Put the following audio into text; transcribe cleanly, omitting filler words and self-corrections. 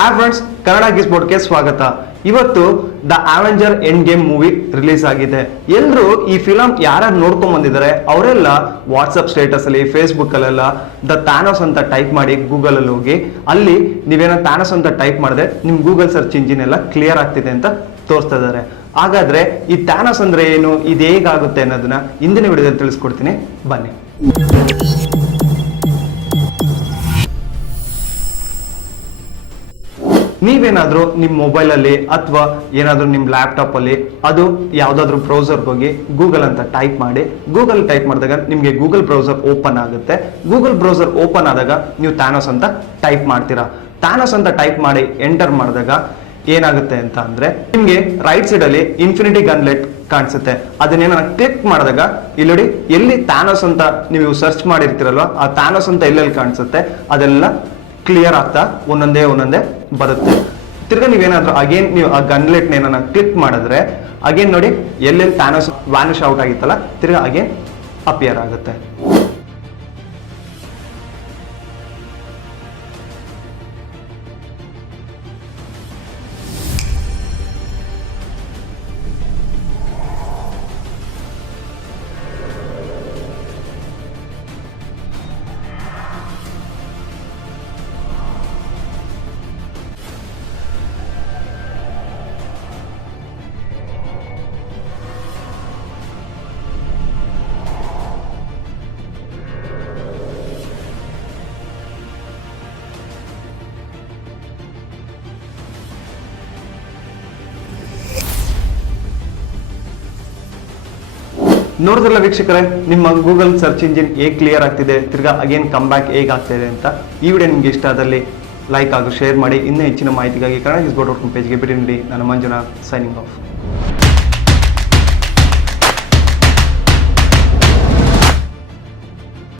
Hi friends, Kannada ಗಿಸ್ ಬೋರ್ಡ್ಗೆ ಸ್ವಾಗತ. ಇವತ್ತು the Avenger end game movie release ಆಗಿದೆ. ಎಲ್ಲರೂ ಈ ಫಿಲಂ ಯಾರ್ಯಾರು ನೋಡ್ಕೊಂಡ್ ಬಂದಿದ್ದಾರೆ ಅವರೆಲ್ಲ ವಾಟ್ಸಪ್ ಸ್ಟೇಟಸ್ ಅಲ್ಲಿ, ಫೇಸ್ಬುಕ್ ಅಲ್ಲೆಲ್ಲ ದ ಥಾನೋಸ್ ಅಂತ ಟೈಪ್ ಮಾಡಿ ಗೂಗಲ್ ಅಲ್ಲಿ ಹೋಗಿ ಅಲ್ಲಿ ನೀವೇನೋ ಥಾನೋಸ್ ಅಂತ ಟೈಪ್ ಮಾಡಿದ್ರೆ ನಿಮ್ ಗೂಗಲ್ ಸರ್ಚ್ ಇಂಜಿನ್ ಎಲ್ಲ ಕ್ಲಿಯರ್ ಆಗ್ತಿದೆ ಅಂತ ತೋರಿಸ್ತಾ ಇದ್ದಾರೆ. ಹಾಗಾದ್ರೆ ಈ ಥಾನೋಸ್ ಅಂದ್ರೆ ಏನು, ಇದು ಹೇಗಾಗುತ್ತೆ ಅನ್ನೋದನ್ನ ಇಂದಿನ ವಿಡಿಯೋದಲ್ಲಿ ತಿಳಿಸ್ಕೊಡ್ತೀನಿ, ಬನ್ನಿ. ನೀವೇನಾದ್ರೂ ನಿಮ್ಮ ಮೊಬೈಲ್ ಅಲ್ಲಿ ಅಥವಾ ಏನಾದ್ರೂ ನಿಮ್ಮ ಲ್ಯಾಪ್ಟಾಪ್ ಅಲ್ಲಿ ಅದು ಯಾವ್ದಾದ್ರು ಬ್ರೌಸರ್ ಹೋಗಿ ಗೂಗಲ್ ಅಂತ ಟೈಪ್ ಮಾಡಿ, ಗೂಗಲ್ ಟೈಪ್ ಮಾಡಿದಾಗ ನಿಮ್ಗೆ ಗೂಗಲ್ ಬ್ರೌಸರ್ ಓಪನ್ ಆಗುತ್ತೆ. ಗೂಗಲ್ ಬ್ರೌಸರ್ ಓಪನ್ ಆದಾಗ ನೀವು ಥಾನೋಸ್ ಅಂತ ಟೈಪ್ ಮಾಡ್ತೀರಾ. ಥಾನೋಸ್ ಅಂತ ಟೈಪ್ ಮಾಡಿ ಎಂಟರ್ ಮಾಡಿದಾಗ ಏನಾಗುತ್ತೆ ಅಂತ ಅಂದ್ರೆ ನಿಮ್ಗೆ ರೈಟ್ ಸೈಡ್ ಅಲ್ಲಿ ಇನ್ಫಿನಿಟಿ ಗನ್ಲೆಟ್ ಕಾಣಿಸುತ್ತೆ. ಅದನ್ನೇನ ಕ್ಲಿಕ್ ಮಾಡಿದಾಗ ಇಲ್ಲಿ ನೋಡಿ, ಎಲ್ಲಿ ಥಾನೋಸ್ ಅಂತ ನೀವು ಸರ್ಚ್ ಮಾಡಿರ್ತೀರಲ್ವ, ಆ ಥಾನೋಸ್ ಅಂತ ಎಲ್ಲೆಲ್ಲಿ ಕಾಣಿಸುತ್ತೆ ಅದೆಲ್ಲ ಕ್ಲಿಯರ್ ಆಗ್ತಾ ಒಂದೊಂದೇ ಬರುತ್ತೆ. ತಿರ್ಗಾ ನೀವೇನಾದ್ರೂ ಅಗೇನ್ ನೀವು ಆ ಗನ್ಲೆಟ್ ಏನಾನ ಕ್ಲಿಕ್ ಮಾಡಿದ್ರೆ ಅಗೇನ್ ನೋಡಿ, ಎಲ್ಲೆಲ್ಲಿ ಥಾನೋಸ್ ವ್ಯಾನಿಶ್ ಔಟ್ ಆಗಿತ್ತಲ್ಲ ತಿರ್ಗಾ ಅಗೇನ್ ಅಪಿಯರ್ ಆಗುತ್ತೆ. ನೋಡಿದ್ರಲ್ಲ ವೀಕ್ಷಕರೇ, ನಿಮ್ಮ ಗೂಗಲ್ ಸರ್ಚ್ ಇಂಜಿನ್ ಹೇಗೆ ಕ್ಲಿಯರ್ ಆಗ್ತಿದೆ, ತಿರ್ಗಾ ಅಗೇನ್ ಕಮ್ ಬ್ಯಾಕ್ ಹೇಗೆ ಆಗ್ತಿದೆ ಅಂತ. ಈ ವಿಡಿಯೋ ನಿಮ್ಗೆ ಇಷ್ಟ ಆದಲ್ಲಿ ಲೈಕ್ ಹಾಗೂ ಶೇರ್ ಮಾಡಿ. ಇನ್ನೂ ಹೆಚ್ಚಿನ ಮಾಹಿತಿಗಾಗಿ ಕನ್ನಡ ಗಿಸ್ ಬೋರ್ಡ್ ಪೇಜ್ಗೆ ಭೇಟಿ ನೀಡಿ. ನಾನು ಮಂಜುನಾಥ್, ಸೈನಿಂಗ್ ಆಫ್.